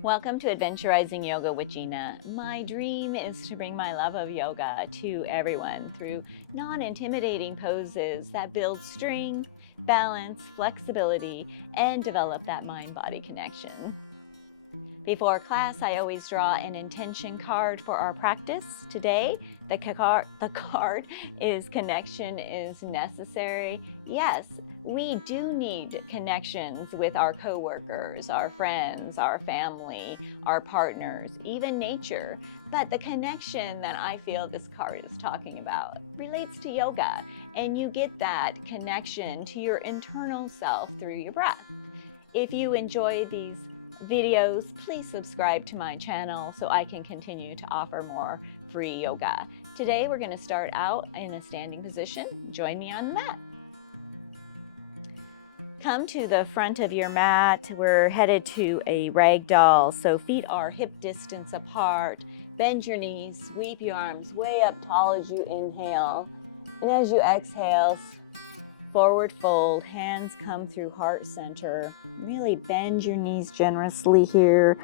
Welcome to Adventurizing Yoga with Gina. My dream is to bring my love of yoga to everyone through non-intimidating poses that build strength, balance, flexibility, and develop that mind-body connection. Before class, I always draw an intention card for our practice. Today, the card is connection is necessary. Yes, we do need connections with our coworkers, our friends, our family, our partners, even nature. But the connection that I feel this card is talking about relates to yoga, and you get that connection to your internal self through your breath. If you enjoy these videos, please subscribe to my channel so I can continue to offer more free yoga. Today we're going to start out in a standing position. Join me on the mat. Come to the front of your mat. We're headed to a ragdoll, so feet are hip distance apart. Bend your knees, sweep your arms way up tall as you inhale, and as you exhale, forward fold, hands come through heart center. Really bend your knees generously here.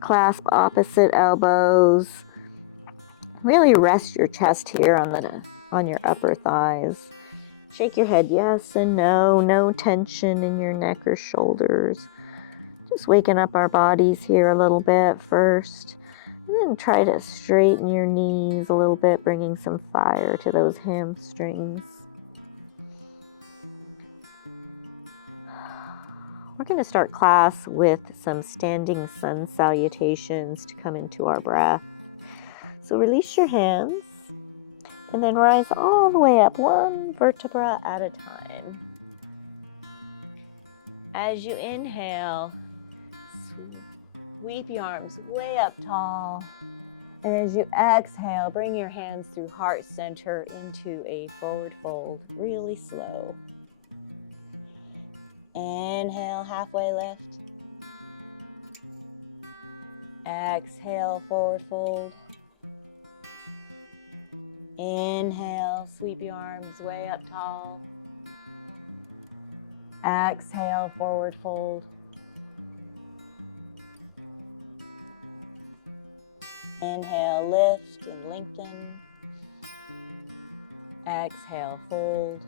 Clasp opposite elbows. Really rest your chest here on your upper thighs. Shake your head yes and no. No tension in your neck or shoulders. Just waking up our bodies here a little bit first. And then try to straighten your knees a little bit, bringing some fire to those hamstrings. We're going to start class with some standing sun salutations to come into our breath. So release your hands and then rise all the way up, one vertebra at a time. As you inhale, sweep your arms way up tall. And as you exhale, bring your hands through heart center into a forward fold, really slow. Inhale, halfway lift. Exhale, forward fold. Inhale, sweep your arms way up tall. Exhale, forward fold. Inhale, lift and lengthen. Exhale, fold.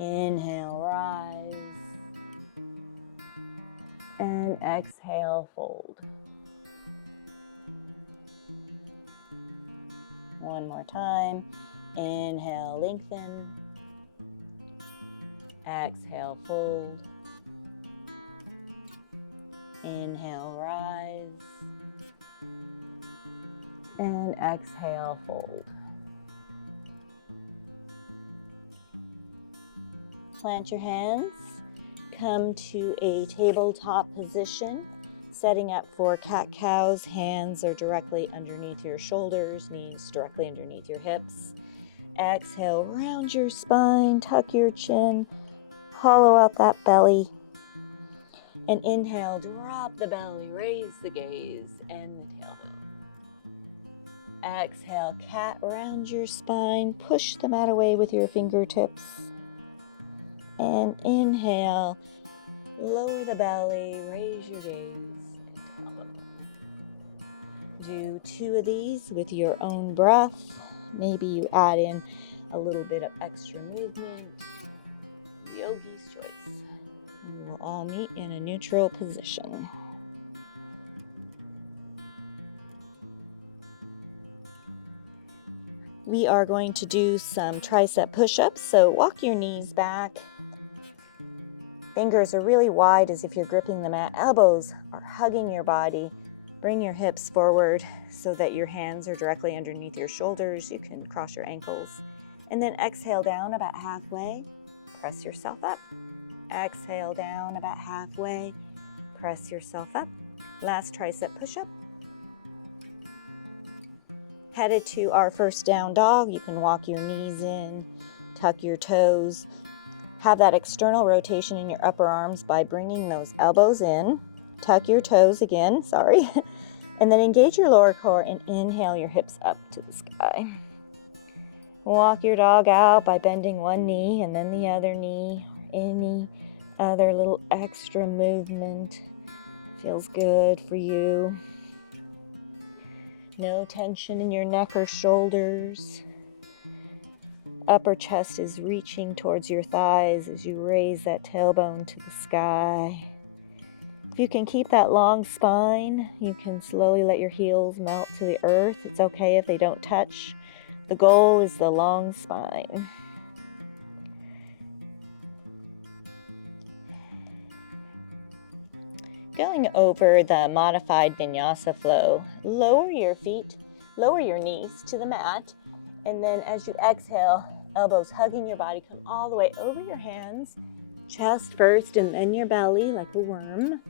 Inhale, rise. And exhale, fold. One more time. Inhale, lengthen. Exhale, fold. Inhale, rise. And exhale, fold. Plant your hands. Come to a tabletop position. Setting up for cat-cows. Hands are directly underneath your shoulders, knees directly underneath your hips. Exhale, round your spine, tuck your chin, hollow out that belly. And inhale, drop the belly, raise the gaze and the tailbone. Exhale, cat, round your spine, push the mat away with your fingertips. And inhale, lower the belly, raise your gaze. Do 2 of these with your own breath. Maybe you add in a little bit of extra movement. Yogi's choice. We will all meet in a neutral position. We are going to do some tricep push-ups. So walk your knees back. Fingers are really wide as if you're gripping the mat. Elbows are hugging your body. Bring your hips forward so that your hands are directly underneath your shoulders. You can cross your ankles. And then exhale down about halfway. Press yourself up. Exhale down about halfway. Press yourself up. Last tricep push-up. Headed to our first down dog. You can walk your knees in, tuck your toes. Have that external rotation in your upper arms by bringing those elbows in. Tuck your toes again, and then engage your lower core and inhale your hips up to the sky. Walk your dog out by bending one knee and then the other knee, or any other little extra movement feels good for you. No tension in your neck or shoulders. Upper chest is reaching towards your thighs as you raise that tailbone to the sky. If you can keep that long spine, you can slowly let your heels melt to the earth. It's okay if they don't touch. The goal is the long spine. Going over the modified Vinyasa flow, lower your knees to the mat, and then as you exhale, elbows hugging your body, come all the way over your hands, chest first and then your belly like a worm.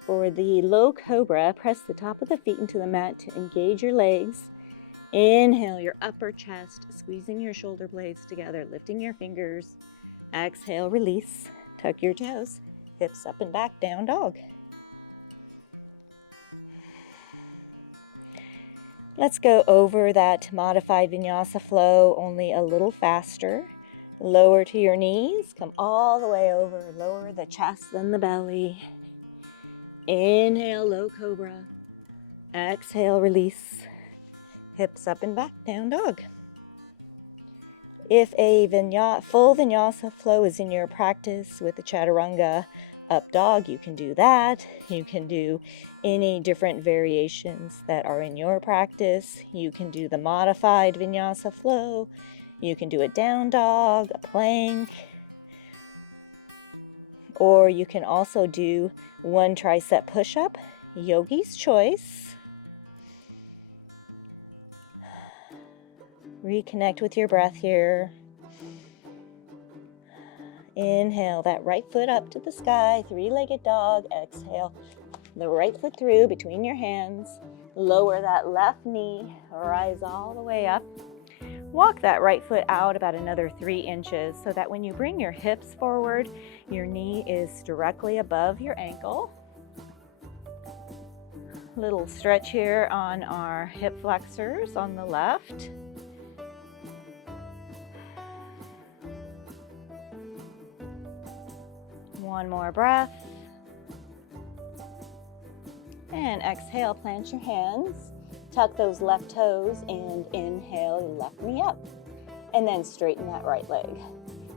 For the low cobra, press the top of the feet into the mat to engage your legs. Inhale your upper chest, squeezing your shoulder blades together, lifting your fingers. Exhale, release, tuck your toes, hips up and back, down dog. Let's go over that modified Vinyasa flow only a little faster. Lower to your knees, come all the way over, lower the chest and the belly. Inhale, low cobra. Exhale, release. Hips up and back, down dog. If a full Vinyasa flow is in your practice with the Chaturanga up dog, you can do that. You can do any different variations that are in your practice. You can do the modified Vinyasa flow. You can do a down dog, a plank. Or you can also do one tricep push-up, yogi's choice. Reconnect with your breath here. Inhale that right foot up to the sky, three-legged dog. Exhale the right foot through between your hands. Lower that left knee, rise all the way up. Walk that right foot out about another 3 inches so that when you bring your hips forward, your knee is directly above your ankle. Little stretch here on our hip flexors on the left. One more breath. And exhale, plant your hands. Tuck those left toes and inhale your left knee up. And then straighten that right leg.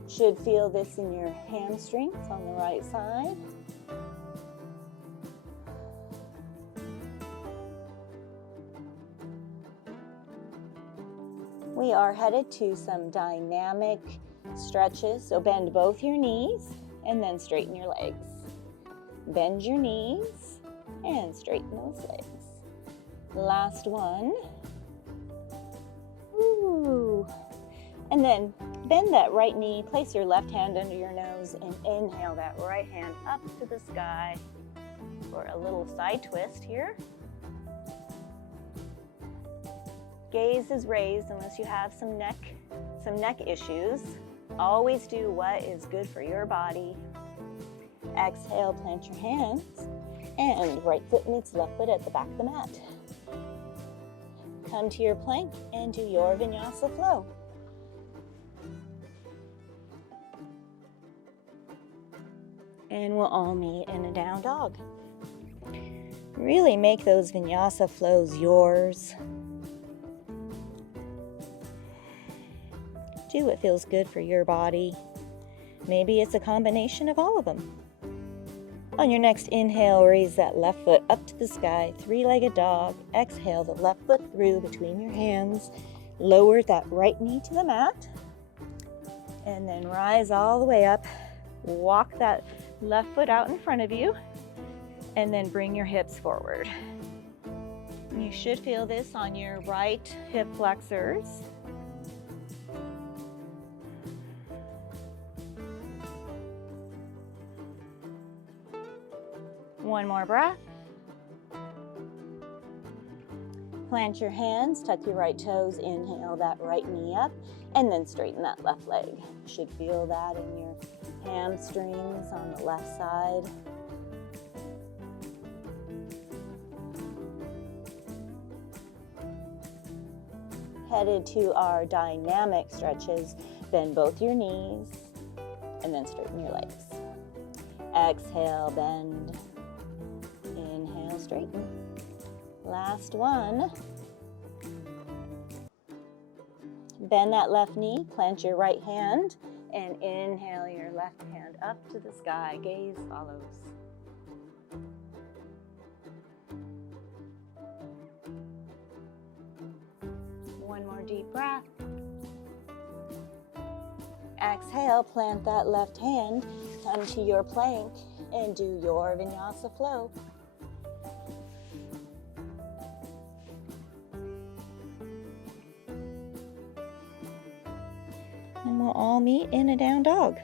Should feel this in your hamstrings on the right side. We are headed to some dynamic stretches, so bend both your knees and then straighten your legs. Bend your knees and straighten those legs. Last one. Ooh. And then bend that right knee, place your left hand under your nose, and inhale that right hand up to the sky for a little side twist here. Gaze is raised unless you have some neck issues. Always do what is good for your body. Exhale, plant your hands, and right foot meets left foot at the back of the mat. Come to your plank and do your Vinyasa flow. And we'll all meet in a down dog. Really make those Vinyasa flows yours. Do what feels good for your body. Maybe it's a combination of all of them. On your next inhale, raise that left foot up to the sky, three-legged dog. Exhale the left foot through between your hands. Lower that right knee to the mat. And then rise all the way up. Walk that left foot out in front of you. And then bring your hips forward. You should feel this on your right hip flexors. One more breath. Plant your hands, tuck your right toes, inhale that right knee up, and then straighten that left leg. Should feel that in your hamstrings on the left side. Headed to our dynamic stretches. Bend both your knees and then straighten your legs. Exhale, bend. Inhale, straighten. Last one. Bend that left knee, plant your right hand, and inhale your left hand up to the sky. Gaze follows. One more deep breath. Exhale, plant that left hand, come to your plank, and do your Vinyasa flow. And we'll all meet in a down dog.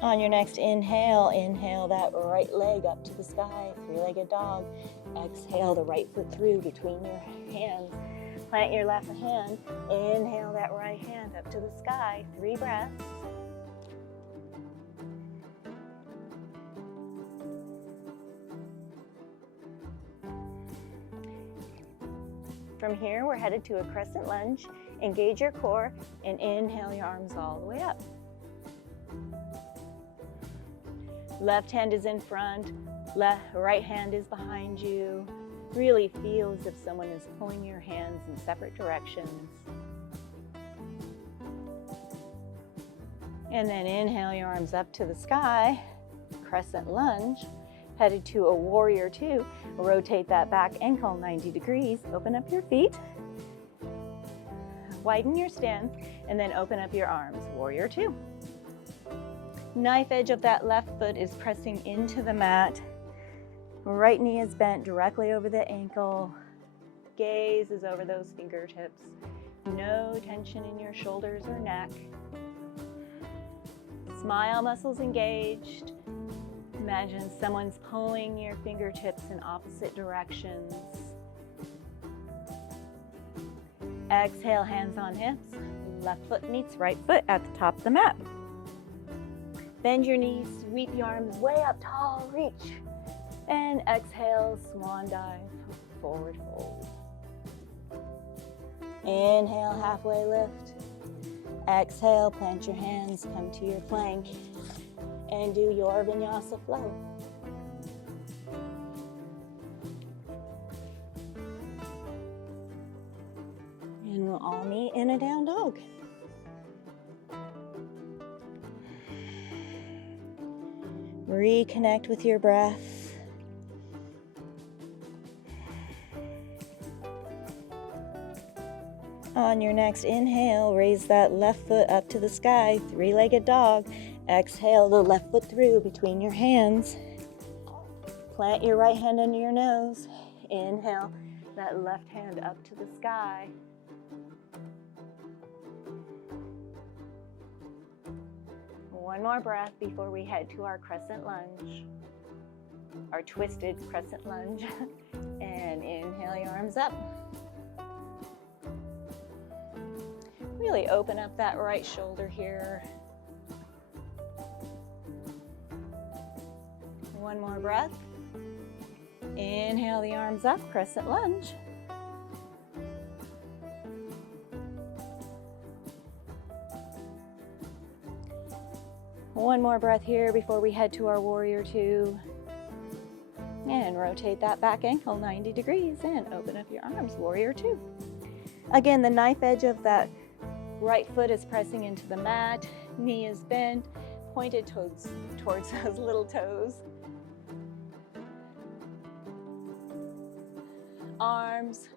On your next inhale, inhale that right leg up to the sky, three-legged dog. Exhale the right foot through between your hands. Plant your left hand. Inhale that right hand up to the sky, 3 breaths. From here, we're headed to a crescent lunge. Engage your core and inhale your arms all the way up. Left hand is in front, right hand is behind you. Really feel as if someone is pulling your hands in separate directions. And then inhale your arms up to the sky, crescent lunge. Headed to a warrior 2. Rotate that back ankle 90 degrees. Open up your feet. Widen your stance and then open up your arms. Warrior 2. Knife edge of that left foot is pressing into the mat. Right knee is bent directly over the ankle. Gaze is over those fingertips. No tension in your shoulders or neck. Smile muscles engaged. Imagine someone's pulling your fingertips in opposite directions. Exhale, hands on hips. Left foot meets right foot at the top of the mat. Bend your knees, sweep your arms way up tall, reach. And exhale, swan dive, forward fold. Inhale, halfway lift. Exhale, plant your hands, come to your plank. And do your Vinyasa flow. And we'll all meet in a down dog. Reconnect with your breath. On your next inhale, raise that left foot up to the sky, three-legged dog. Exhale the left foot through between your hands. Plant your right hand under your nose. Inhale that left hand up to the sky. One more breath before we head to our crescent lunge, our twisted crescent lunge. And inhale your arms up. Really open up that right shoulder here. One more breath. Inhale the arms up, crescent lunge. One more breath here before we head to our warrior 2. And rotate that back ankle 90 degrees and open up your arms, warrior 2. Again, the knife edge of that right foot is pressing into the mat, knee is bent, pointed towards those little toes. Arms,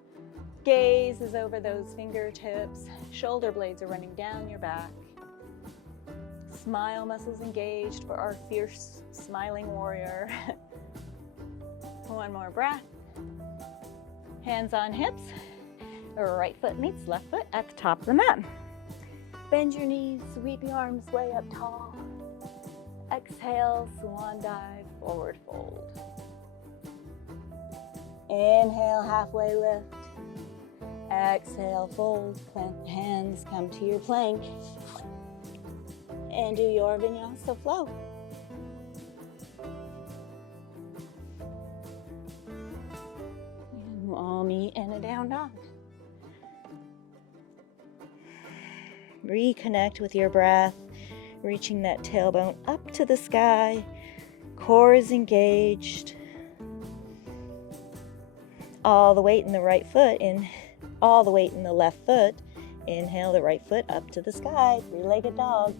gaze is over those fingertips, shoulder blades are running down your back. Smile muscles engaged for our fierce, smiling warrior. One more breath. Hands on hips. Right foot meets left foot at the top of the mat. Bend your knees, sweep your arms way up tall. Exhale, swan dive, forward fold. Inhale, halfway lift. Exhale, fold, plant the hands, come to your plank. And do your Vinyasa flow. And we'll all meet in a down dog. Reconnect with your breath, reaching that tailbone up to the sky. Core is engaged. All the weight in the right foot, all the weight in the left foot. Inhale the right foot up to the sky, three-legged dog.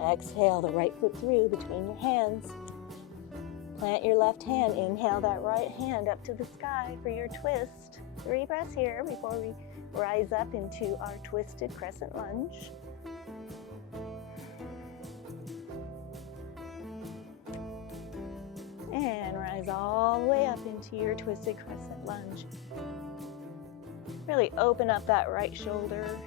Exhale the right foot through between your hands. Plant your left hand, inhale that right hand up to the sky for your twist. 3 breaths here before we rise up into our twisted crescent lunge. And rise all the way up into your twisted crescent lunge. Really open up that right shoulder.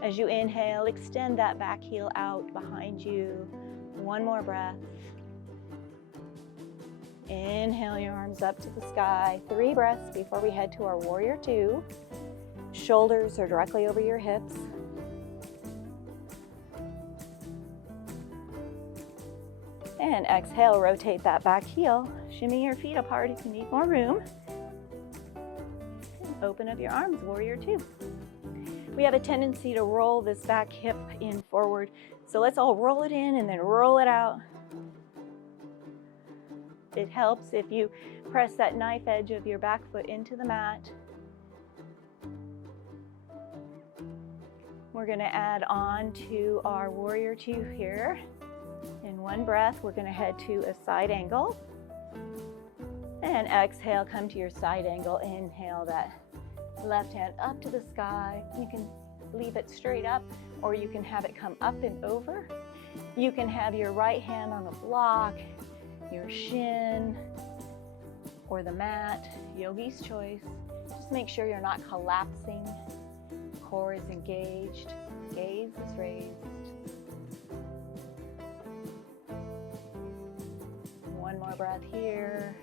As you inhale, extend that back heel out behind you. 1 more breath. Inhale your arms up to the sky. 3 breaths before we head to our warrior 2. Shoulders are directly over your hips. And exhale, rotate that back heel. Shimmy your feet apart if you need more room. And open up your arms, warrior 2. We have a tendency to roll this back hip in forward. So let's all roll it in and then roll it out. It helps if you press that knife edge of your back foot into the mat. We're going to add on to our warrior 2 here. In 1 breath, we're going to head to a side angle. And exhale, come to your side angle. Inhale that left hand up to the sky. You can leave it straight up, or you can have it come up and over. You can have your right hand on a block, your shin, or the mat, yogi's choice. Just make sure you're not collapsing. Core is engaged, gaze is raised. 1 more breath here.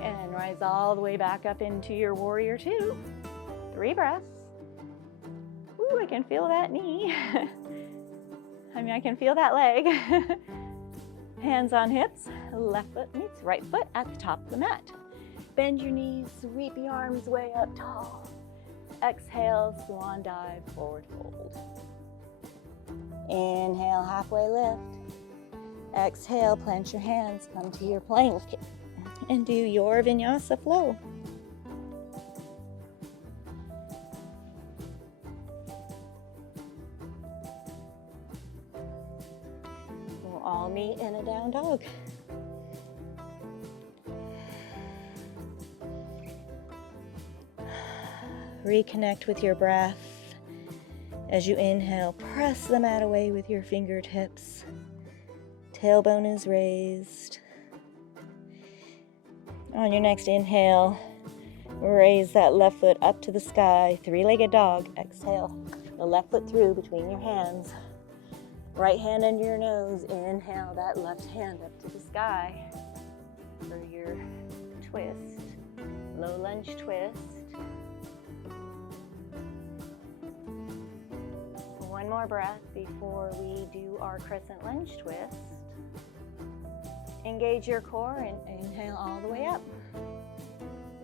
And rise all the way back up into your warrior 2. 3 breaths. Ooh, I can feel that knee. I can feel that leg. Hands on hips, left foot meets right foot at the top of the mat. Bend your knees, sweep your arms way up tall. Exhale, swan dive, forward fold. Inhale, halfway lift. Exhale, plant your hands, come to your plank, and do your Vinyasa flow. We'll all meet in a down dog. Reconnect with your breath. As you inhale, press the mat away with your fingertips. Tailbone is raised. On your next inhale, raise that left foot up to the sky, three-legged dog. Exhale, the left foot through between your hands. Right hand under your nose. Inhale that left hand up to the sky for your twist, low lunge twist. 1 more breath before we do our crescent lunge twist. Engage your core and inhale all the way up.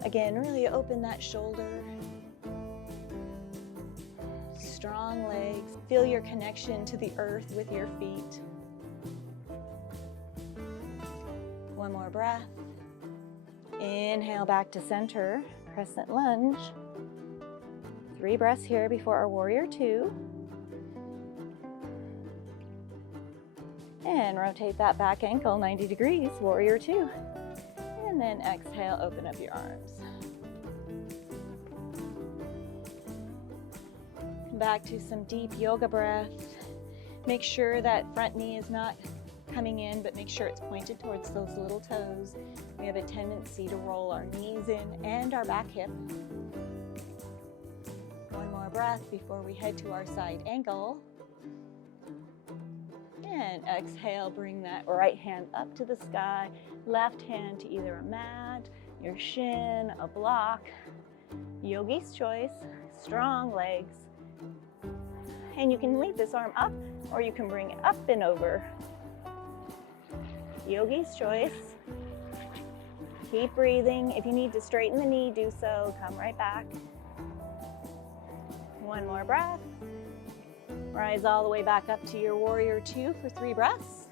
Again, really open that shoulder. Strong legs. Feel your connection to the earth with your feet. 1 more breath. Inhale back to center, crescent lunge. 3 breaths here before our warrior 2. And rotate that back ankle 90 degrees, warrior 2. And then exhale, open up your arms. Come back to some deep yoga breath. Make sure that front knee is not coming in, but make sure it's pointed towards those little toes. We have a tendency to roll our knees in and our back hip. 1 more breath before we head to our side angle. And exhale, bring that right hand up to the sky, left hand to either a mat, your shin, a block. Yogi's choice, strong legs. And you can leave this arm up or you can bring it up and over. Yogi's choice. Keep breathing. If you need to straighten the knee, do so. Come right back. One more breath. Rise all the way back up to your warrior two for 3 breaths.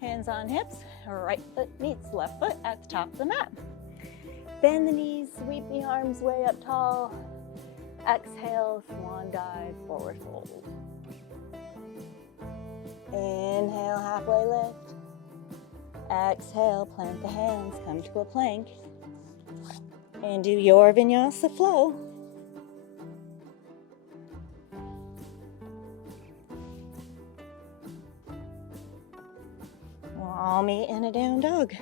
Hands on hips, right foot meets left foot at the top of the mat. Bend the knees, sweep the arms way up tall. Exhale, swan dive, forward fold. Inhale, halfway lift. Exhale, plant the hands, come to a plank. And do your Vinyasa flow. We'll all meet in a down dog.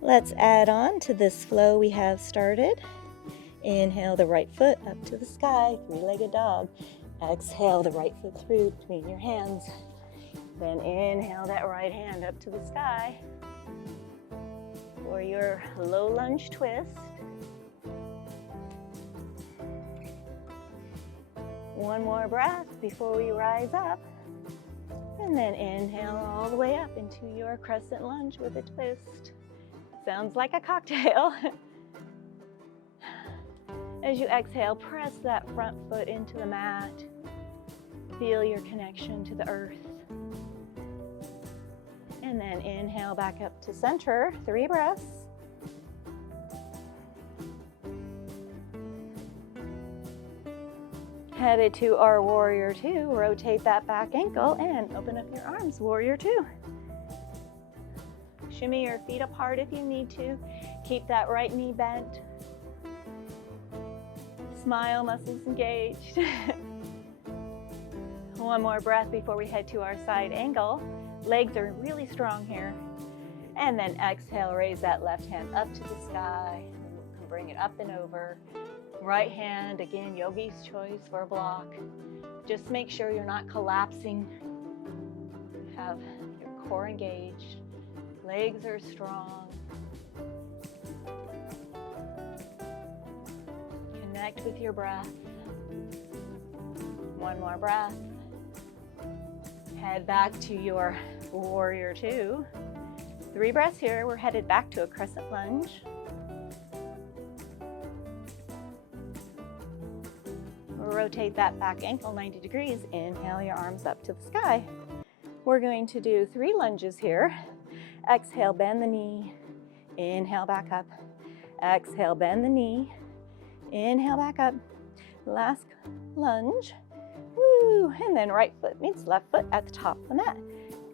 Let's add on to this flow we have started. Inhale the right foot up to the sky, 3-legged dog. Exhale the right foot through between your hands. Then inhale that right hand up to the sky for your low lunge twist. One more breath before we rise up. And then inhale all the way up into your crescent lunge with a twist. Sounds like a cocktail. As you exhale, press that front foot into the mat. Feel your connection to the earth. And then inhale back up to center, 3 breaths. Headed to our warrior two, rotate that back ankle and open up your arms, warrior two. Shimmy your feet apart if you need to. Keep that right knee bent. Smile, muscles engaged. One more breath before we head to our side angle. Legs are really strong here. And then exhale, raise that left hand up to the sky. You can bring it up and over. Right hand, again, yogi's choice for a block. Just make sure you're not collapsing. Have your core engaged. Legs are strong. Connect with your breath. One more breath. Head back to your warrior two. 3 breaths here. We're headed back to a crescent lunge. We'll rotate that back ankle 90 degrees. Inhale your arms up to the sky. We're going to do 3 lunges here. Exhale, bend the knee. Inhale, back up. Exhale, bend the knee. Inhale, back up. Last lunge. Woo! And then right foot meets left foot at the top of the mat.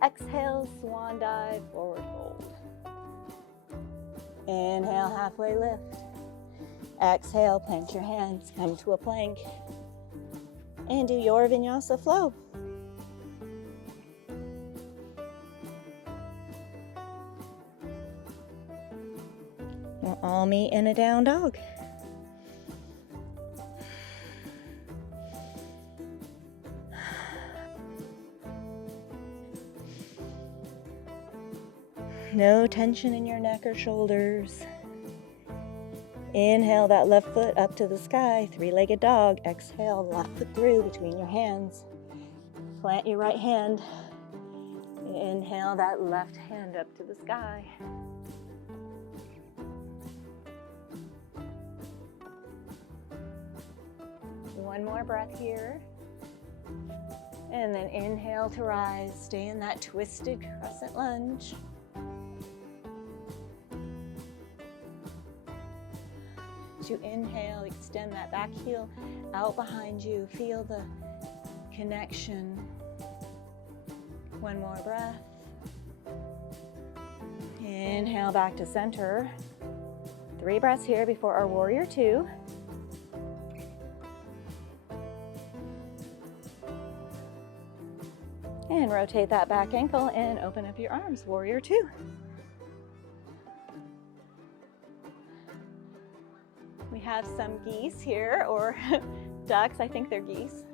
Exhale, swan dive, forward fold. Inhale, halfway lift. Exhale, plant your hands, come to a plank. And do your Vinyasa flow. We'll all meet in a down dog. No tension in your neck or shoulders. Inhale that left foot up to the sky, 3-legged dog. Exhale, left foot through between your hands. Plant your right hand. Inhale that left hand up to the sky. One more breath here. And then inhale to rise. Stay in that twisted crescent lunge. As you inhale, extend that back heel out behind you. Feel the connection. One more breath. Inhale back to center. 3 breaths here before our warrior two. And rotate that back ankle and open up your arms, warrior two. We have some geese here, or ducks, I think they're geese.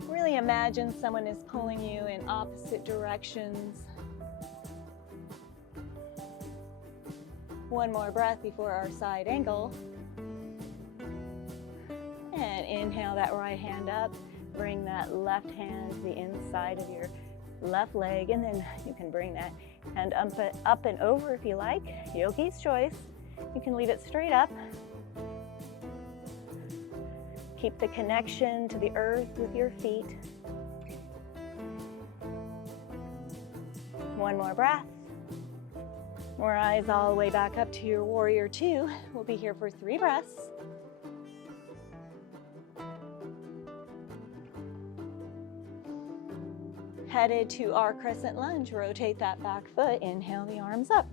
Really imagine someone is pulling you in opposite directions. One more breath before our side angle. And inhale that right hand up. Bring that left hand to the inside of your left leg, and then you can bring that hand up and over if you like. Yogi's choice. You can leave it straight up. Keep the connection to the earth with your feet. One more breath. Rise all the way back up to your warrior two. We'll be here for 3 breaths. Headed to our crescent lunge. Rotate that back foot. Inhale the arms up.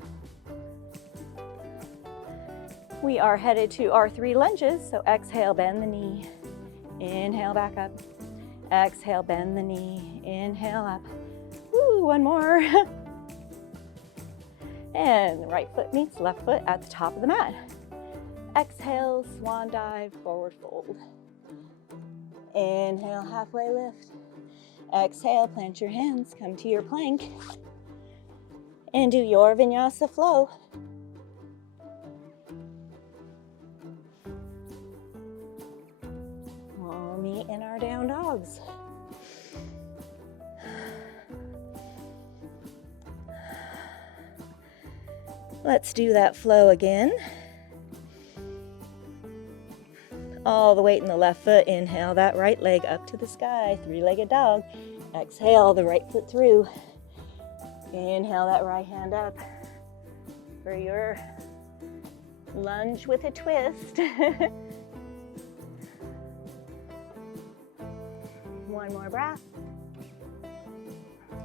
We are headed to our 3 lunges. So exhale, bend the knee. Inhale, back up. Exhale, bend the knee. Inhale, up. Woo, one more. And the right foot meets left foot at the top of the mat. Exhale, swan dive, forward fold. Inhale, halfway lift. Exhale, plant your hands, come to your plank, and do your Vinyasa flow. We'll meet in our down dogs. Let's do that flow again. All the weight in the left foot. Inhale that right leg up to the sky, 3-legged dog. Exhale the right foot through. Inhale that right hand up for your lunge with a twist. One more breath.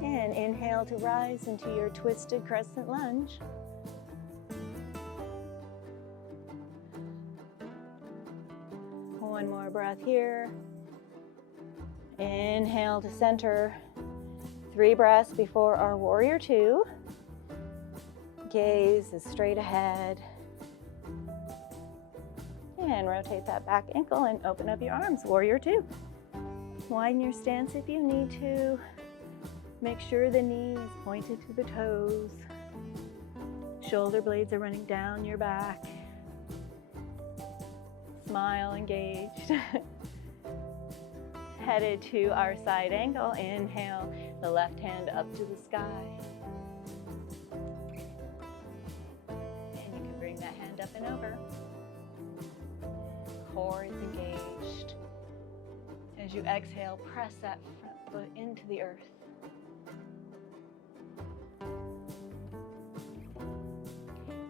And inhale to rise into your twisted crescent lunge. One more breath here. Inhale to center. 3 breaths before our warrior two. Gaze is straight ahead. And rotate that back ankle and open up your arms, warrior two. Widen your stance if you need to. Make sure the knee is pointed to the toes. Shoulder blades are running down your back. Smile engaged. Headed to our side angle. Inhale the left hand up to the sky. And you can bring that hand up and over. Core is engaged. As you exhale, press that front foot into the earth.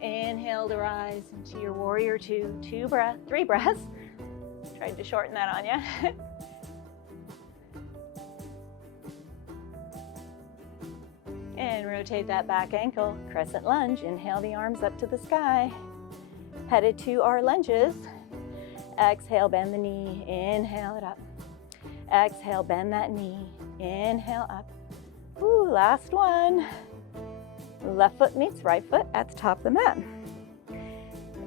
Inhale to rise into your warrior two. 3 breaths. Tried to shorten that on you. And rotate that back ankle, crescent lunge. Inhale the arms up to the sky. Headed to our lunges. Exhale, bend the knee. Inhale it up. Exhale, bend that knee. Inhale up. Ooh, last one. Left foot meets right foot at the top of the mat.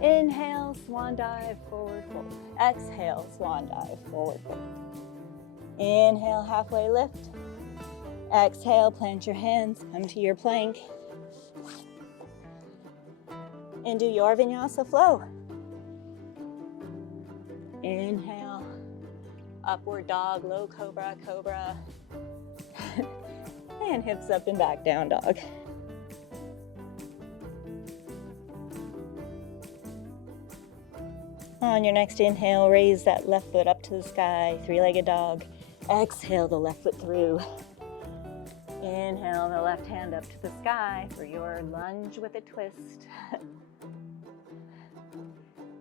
Inhale, swan dive, forward fold. Exhale, swan dive, forward fold. Inhale, halfway lift. Exhale, plant your hands, come to your plank. And do your Vinyasa flow. Inhale, upward dog, low cobra, cobra. And hips up and back, down dog. On your next inhale, raise that left foot up to the sky, 3-legged dog. Exhale the left foot through. Inhale the left hand up to the sky for your lunge with a twist.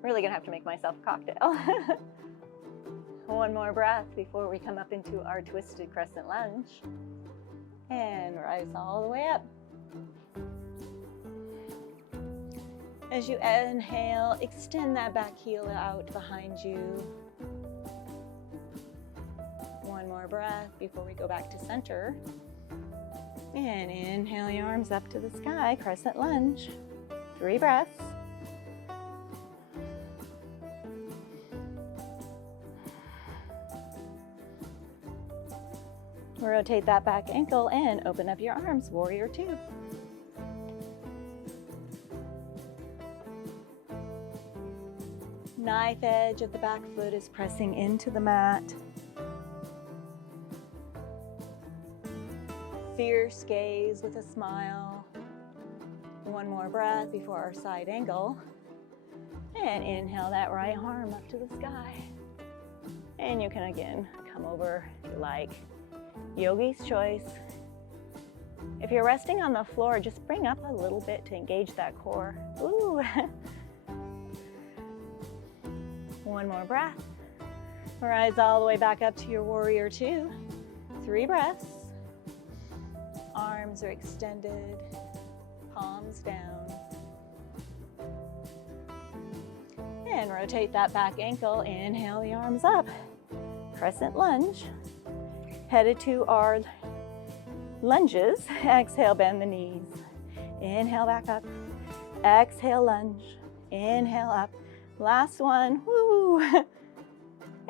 Really gonna have to make myself a cocktail. One more breath before we come up into our twisted crescent lunge. And rise all the way up. As you inhale, extend that back heel out behind you. One more breath before we go back to center. And inhale your arms up to the sky, crescent lunge. 3 breaths. Rotate that back ankle and open up your arms, warrior two. Knife edge of the back foot is pressing into the mat. Fierce gaze with a smile. One more breath before our side angle. And inhale that right arm up to the sky. And you can again come over if you like. Yogi's choice. If you're resting on the floor, just bring up a little bit to engage that core. Ooh. One more breath. Rise all the way back up to your warrior two. 3 breaths. Arms are extended, palms down. And rotate that back ankle. Inhale the arms up. Crescent lunge. Headed to our lunges. Exhale, bend the knees. Inhale back up. Exhale, lunge. Inhale up. Last one. Woo.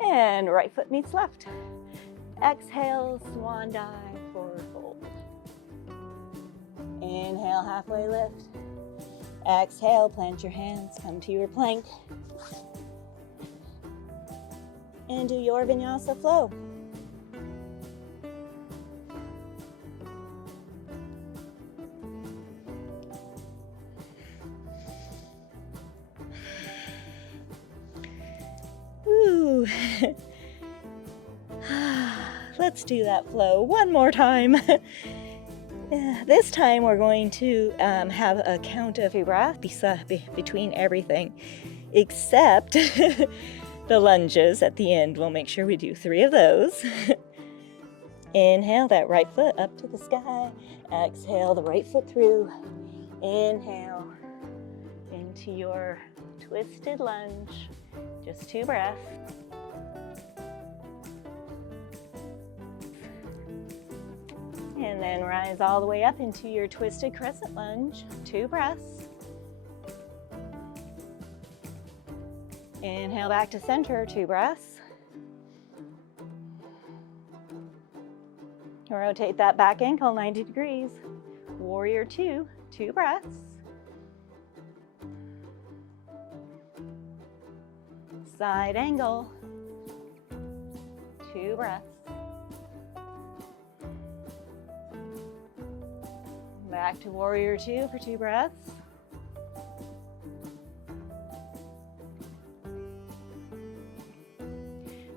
And right foot meets left. Exhale, swan dive, forward fold. Inhale, halfway lift. Exhale, plant your hands, come to your plank. And do your Vinyasa flow. Ooh. Let's do that flow one more time. This time we're going to have a count of a breath between everything, except the lunges at the end. We'll make sure we do 3 of those. Inhale that right foot up to the sky. Exhale the right foot through. Inhale into your twisted lunge. Just 2 breaths. And then rise all the way up into your twisted crescent lunge. 2 breaths. Inhale back to center, 2 breaths. Rotate that back ankle 90 degrees. Warrior two, 2 breaths. Side angle, 2 breaths. Back to warrior two for 2 breaths.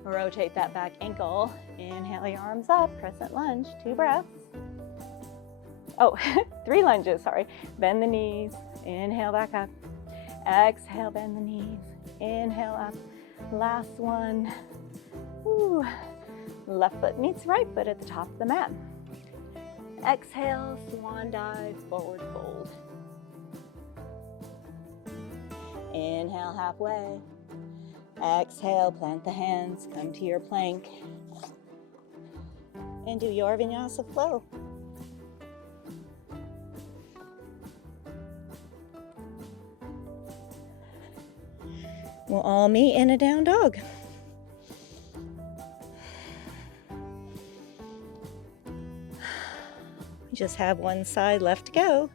Rotate that back ankle. Inhale your arms up, crescent lunge, 2 breaths. Oh, 3 lunges, sorry. Bend the knees, inhale back up. Exhale, bend the knees, inhale up. Last one. Woo. Left foot meets right foot at the top of the mat. Exhale, swan dive, forward fold. Inhale halfway. Exhale, plant the hands, come to your plank. And do your Vinyasa flow. We'll all meet in a down dog. We just have one side left to go.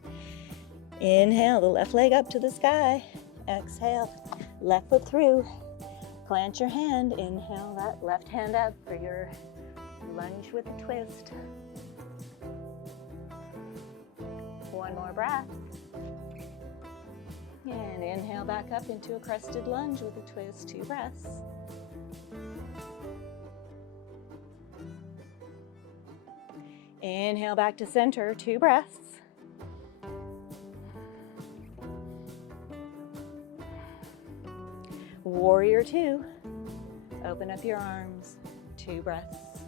Inhale the left leg up to the sky. Exhale, left foot through. Plant your hand. Inhale that left hand up for your lunge with a twist. One more breath. And inhale back up into a crested lunge with a twist, 2 breaths. Inhale back to center, 2 breaths. Warrior two, open up your arms, 2 breaths.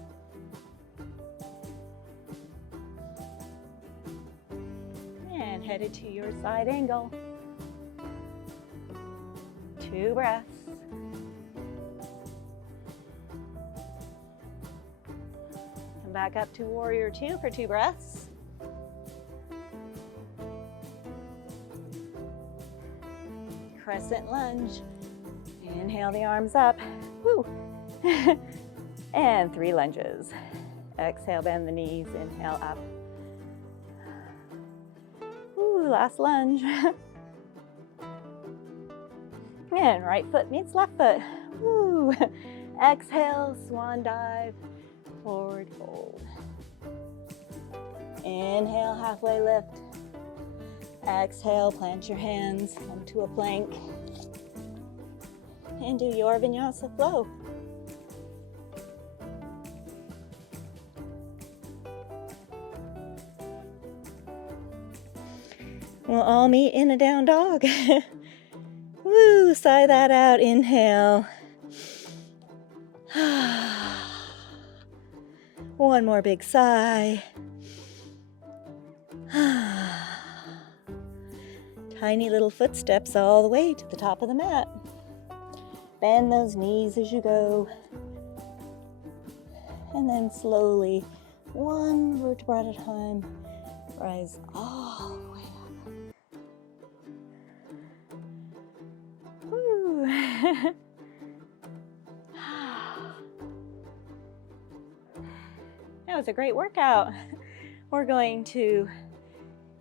And headed to your side angle. 2 breaths. Come back up to warrior two for 2 breaths. Crescent lunge. Inhale the arms up. Woo. And 3 lunges. Exhale, bend the knees. Inhale up. Woo, last lunge. And right foot meets left foot. Woo. Exhale, swan dive, forward fold. Inhale, halfway lift. Exhale, plant your hands, come to a plank. And do your Vinyasa flow. We'll all meet in a down dog. Woo, sigh that out, inhale. One more big sigh. Tiny little footsteps all the way to the top of the mat. Bend those knees as you go. And then slowly, one vertebra at a time, rise all the way up. Woo. That was a great workout. We're going to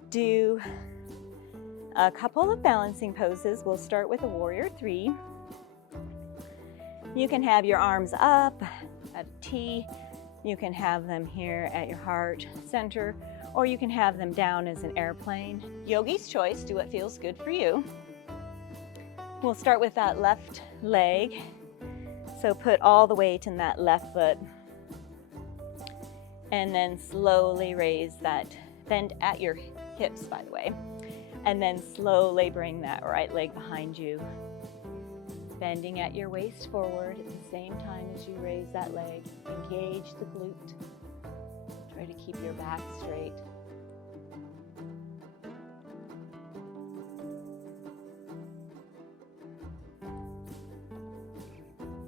do a couple of balancing poses. We'll start with a warrior 3. You can have your arms up at a T. You can have them here at your heart center, or you can have them down as an airplane. Yogi's choice, do what feels good for you. We'll start with that left leg. So put all the weight in that left foot. And then slowly raise that, bend at your hips, by the way. And then slowly bring that right leg behind you. Bending at your waist forward at the same time as you raise that leg. Engage the glute. Try to keep your back straight.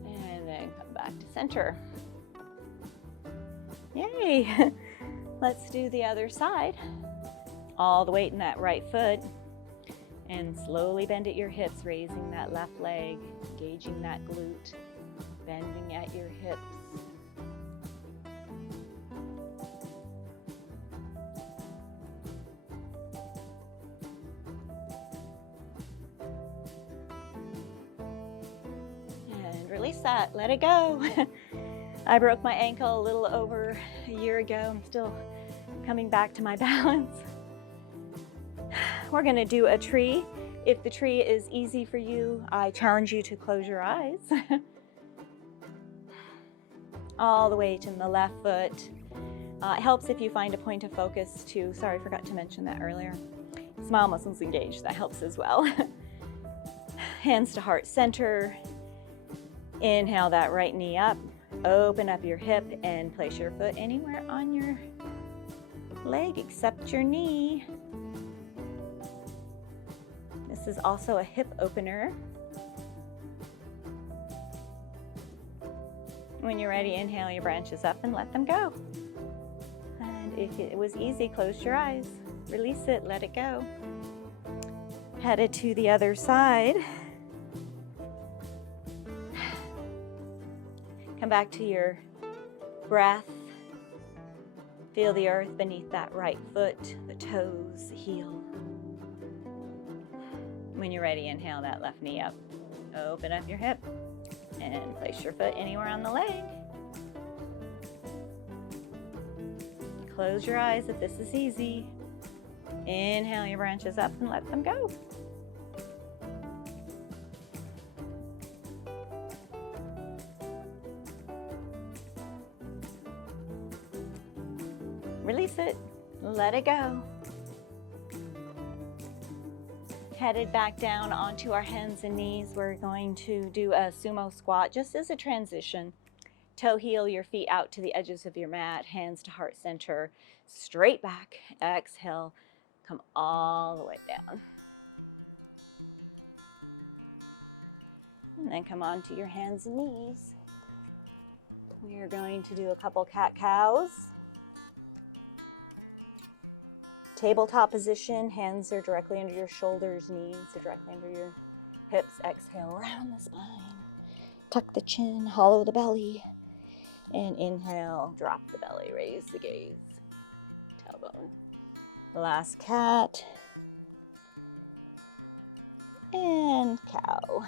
And then come back to center. Yay! Let's do the other side. All the weight in that right foot. And slowly bend at your hips, raising that left leg, engaging that glute, bending at your hips. And release that, let it go. I broke my ankle a little over a year ago. I'm still coming back to my balance. We're gonna do a tree. If the tree is easy for you, I challenge you to close your eyes. All the weight in the left foot. It helps if you find a point of focus too. Sorry, I forgot to mention that earlier. Smile muscles engaged, that helps as well. Hands to heart center. Inhale that right knee up. Open up your hip and place your foot anywhere on your leg except your knee. This is also a hip opener. When you're ready, inhale your branches up and let them go. And if it was easy, close your eyes. Release it, let it go. Headed to the other side. Come back to your breath. Feel the earth beneath that right foot, the toes, the heel. When you're ready, inhale that left knee up. Open up your hip and place your foot anywhere on the leg. Close your eyes if this is easy. Inhale your branches up and let them go. Release it, let it go. Headed back down onto our hands and knees. We're going to do a sumo squat just as a transition. Toe heel your feet out to the edges of your mat, hands to heart center, straight back. Exhale, come all the way down. And then come onto your hands and knees. We are going to do a couple cat-cows. Tabletop position, hands are directly under your shoulders, knees are directly under your hips. Exhale, round the spine. Tuck the chin, hollow the belly. And inhale, drop the belly, raise the gaze. Tailbone. Last cat. and cow.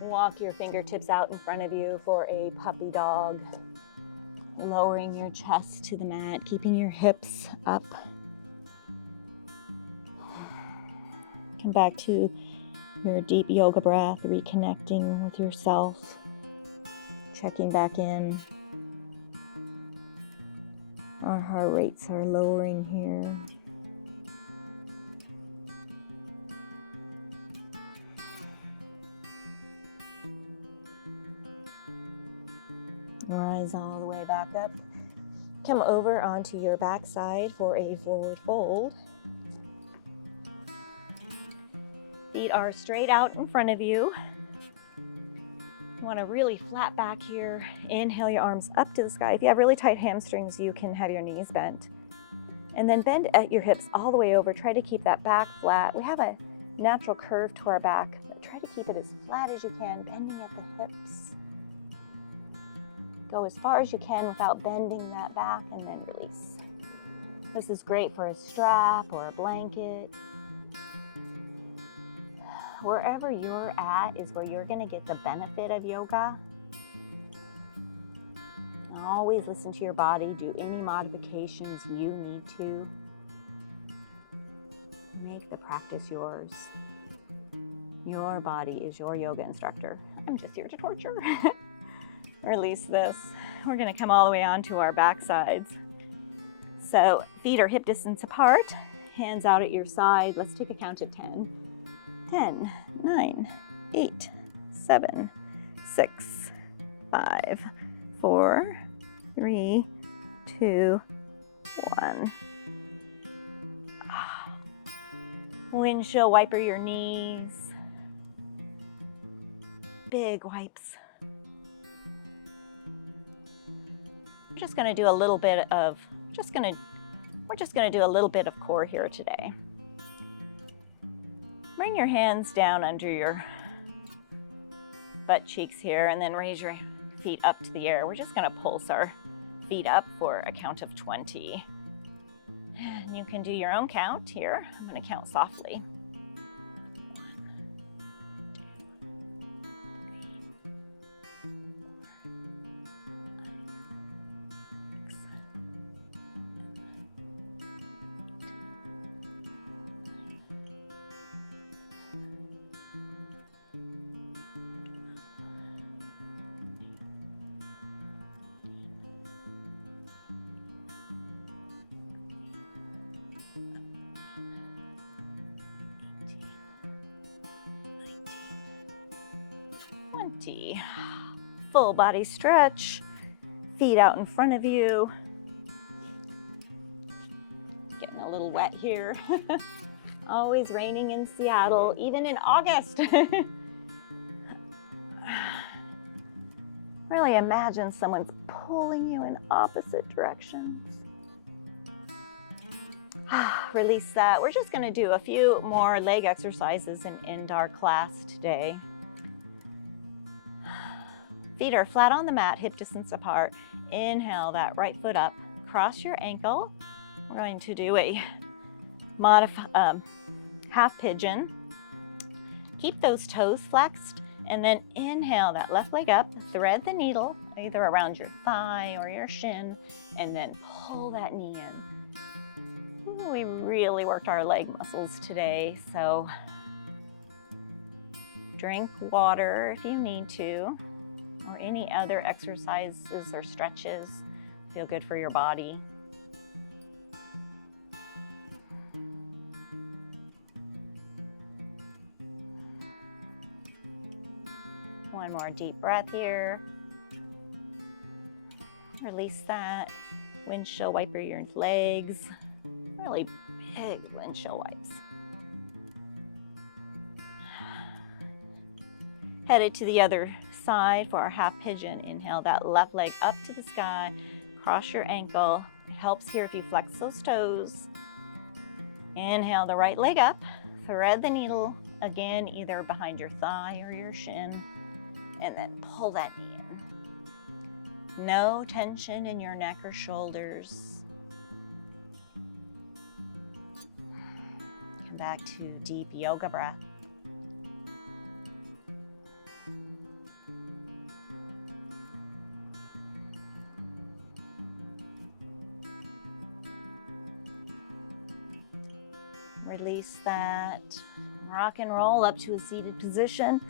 Walk your fingertips out in front of you for a puppy dog. Lowering your chest to the mat, keeping your hips up. Come back to your deep yoga breath, reconnecting with yourself, checking back in. Our heart rates are lowering here. Rise all the way back up. Come over onto your backside for a forward fold. Feet are straight out in front of you. You want to really flat back here. Inhale your arms up to the sky. If you have really tight hamstrings, you can have your knees bent. And then bend at your hips all the way over. Try to keep that back flat. We have a natural curve to our back, but try to keep it as flat as you can, bending at the hips. Go as far as you can without bending that back, and then release. This is great for a strap or a blanket. Wherever you're at is where you're going to get the benefit of yoga. Always listen to your body. Do any modifications you need to. Make the practice yours. Your body is your yoga instructor. I'm just here to torture. Release this. We're going to come all the way onto our back sides. So feet are hip distance apart, hands out at your side. Let's take a count of 10. 10, 9, 8, 7, 6, 5, 4, 3, 2, 1. Windshield wiper your knees. Big wipes. We're just going to do a little bit of core here today. Bring your hands down under your butt cheeks here and then raise your feet up to the air. We're just going to pulse our feet up for a count of 20. And you can do your own count here. I'm going to count softly. 20. Full body stretch, feet out in front of you. Getting a little wet here. Always raining in Seattle, even in August. Really imagine someone's pulling you in opposite directions. Release that. We're just going to do a few more leg exercises and end our class today. Feet are flat on the mat, hip distance apart. Inhale that right foot up. Cross your ankle. We're going to do a half pigeon. Keep those toes flexed, and then inhale that left leg up. Thread the needle either around your thigh or your shin, and then pull that knee in. Ooh, we really worked our leg muscles today, so drink water if you need to, or any other exercises or stretches feel good for your body. One more deep breath here. Release that. Windshield wiper your legs. Really big windshield wipes. Headed to the other side for our half pigeon. Inhale that left leg up to the sky. Cross your ankle. It helps here if you flex those toes. Inhale the right leg up. Thread the needle again, either behind your thigh or your shin. And then pull that knee in. No tension in your neck or shoulders. back to deep yoga breath. Release that. Rock and roll up to a seated position.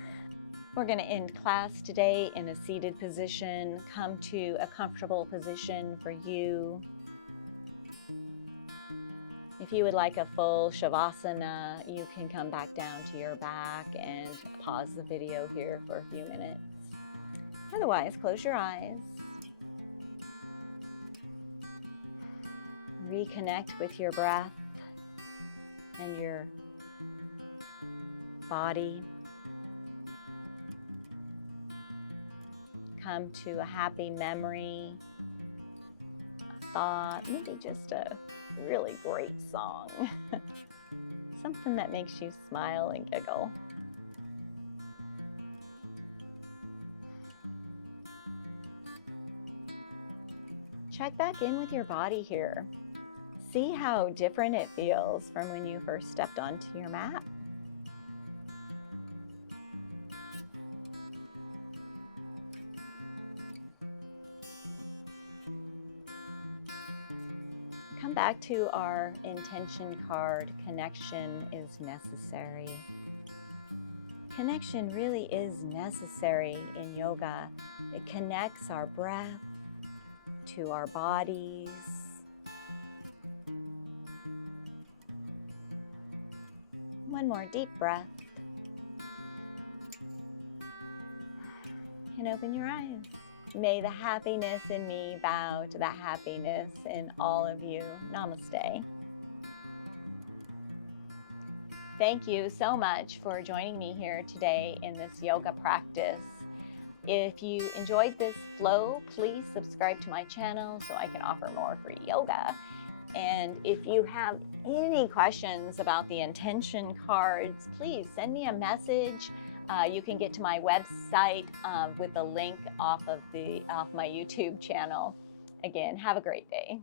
We're going to end class today in a seated position. Come to a comfortable position for you. If you would like a full Shavasana, you can come back down to your back and pause the video here for a few minutes. Otherwise, close your eyes. Reconnect with your breath and your body. Come to a happy memory, a thought, maybe just a really great song. Something that makes you smile and giggle. Check back in with your body here. See how different it feels from when you first stepped onto your mat. Come back to our intention card, connection is necessary. Connection really is necessary in yoga. It connects our breath to our bodies. One more deep breath. And open your eyes. May the happiness in me bow to the happiness in all of you. Namaste. Thank you so much for joining me here today in this yoga practice. If you enjoyed this flow, please subscribe to my channel so I can offer more free yoga. And if you have any questions about the intention cards, please send me a message. You can get to my website with a link off my YouTube channel. Again, have a great day.